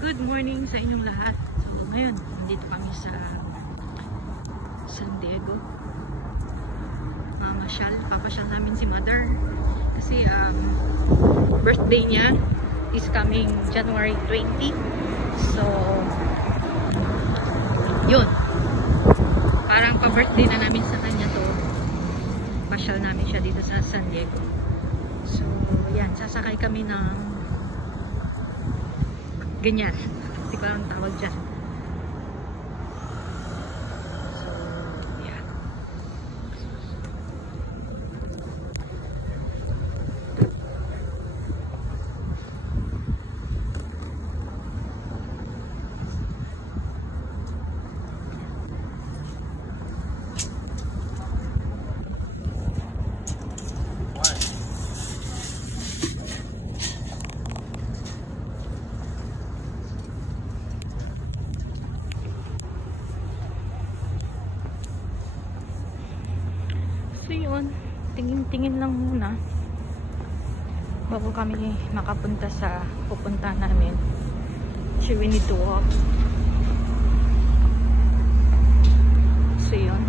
Good morning sa inyong lahat. So ngayon, nandito kami sa San Diego. Papasyal namin si Mother. Kasi birthday niya is coming January 20. So, yun. Parang pa-birthday na namin sa kanya to. Pasyal namin siya dito sa San Diego. So, yan. Sasakay kami ng ganyan. Hindi ko lang tawag dyan. So, yan. So yun, tingin-tingin lang muna bago kami makapunta sa pupunta namin. So we need to walk. So yun.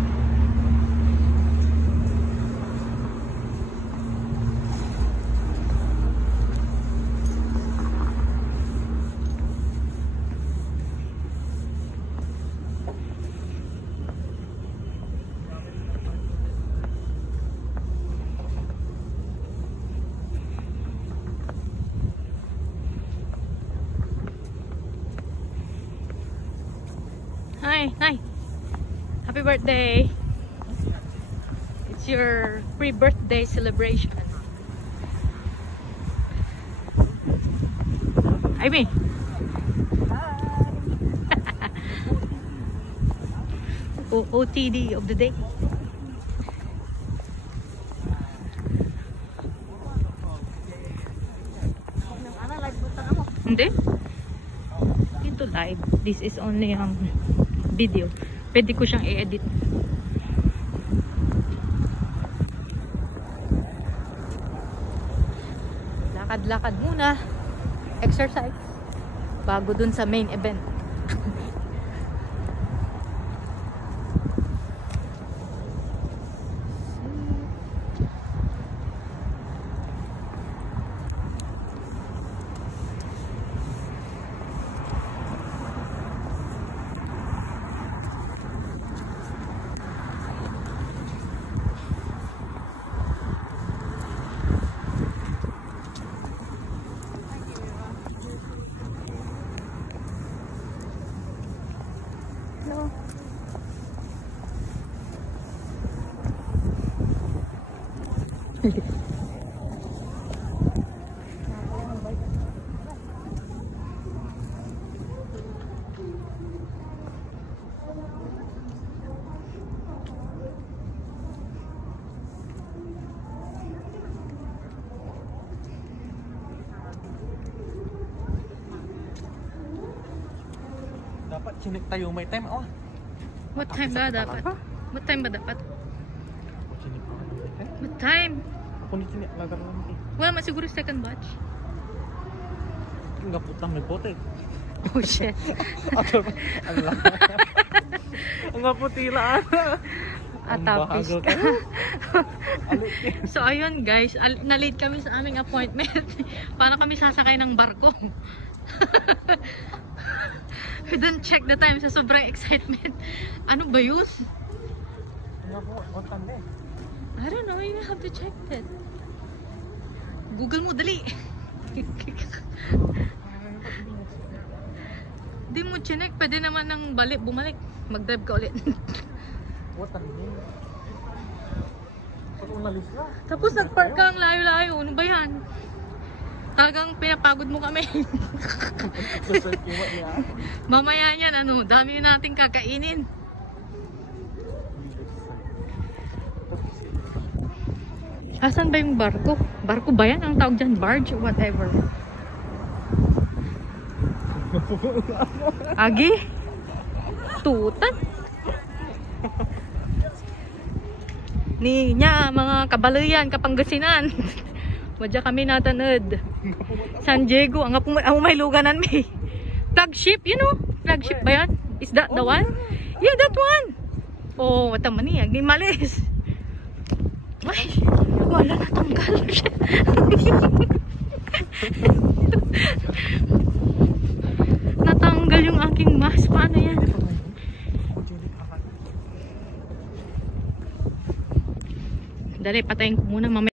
Hi. Happy birthday. It's your pre-birthday celebration. Amy. OTD of the day. Hindi? Ito live. This is only video. Pwede ko siyang i-edit. Lakad-lakad muna. Exercise. Bago dun sa main event. Dapat chinik tayo may time oh. What time ba dapat? What time ba dapat? What time? Ako ni chinik lagar lang eh. Wala man siguro second batch. Enggak putang may pote. Oh shit. Allah. Enggak putila. Atapis ka. So ayun guys, na-late kami sa aming appointment. Paano kami sasakay ng barko? We don't check the time sa sobrang excitement. Ano ba yun? I don't know, you have to check it. Google mo, dali. Di mo chinek, pwede naman ng bumalik. Mag-drive ka ulit. Tapos nag-park ka ang layo-layo. Ano ba yan? Talagang pinapagod mo kami. Mamaya yan, dami nating kakainin. Asan ba yung barko? Barko ba yan? Ang tawag dyan? Barge? Whatever. Agi? Tutan? Ni nya, mga kabalayan, Kapanggasinan. Wadya kami natanod. San Diego, ang may luganan may. Flagship, you know? Flagship ba yan? Is that the one? Yeah, that one. Oh, wata man niya. Di malis. Ay, wala natanggal. Natanggal yung aking mask. Paano yan? Dali, patayin ko muna. Mamaya